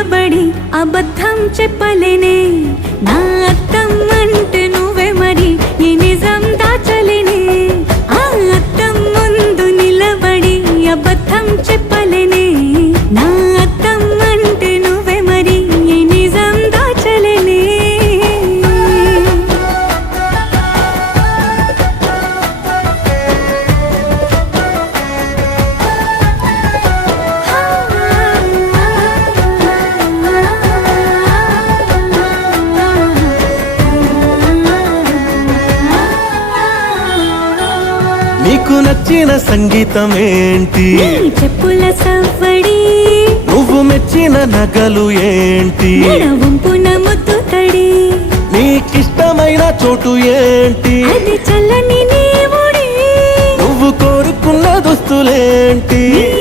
నిలబడి అబద్ధం చెప్పలేనే నా అద్దం అంటే నువ్వే మరి ఈ నిజం దాచలేనే ఆ అద్దం ముందు నిలబడి అబద్ధం చెప్పలేనే నా అద్దం అంటే నువ్వే మరి ఈ నిజం దాచలేనే నీకు నచ్చిన సంగీతం ఏంటి నీ చెప్పుల సవ్వడి నువ్వు మెచ్చిన నగలు ఏంటి వంపున ముద్దు తడి నీకిష్టమైన చోటు ఏంటి అది చల్లని నీ ఒడి నువ్వు కోరుకున్న దుస్తులేంటి నీ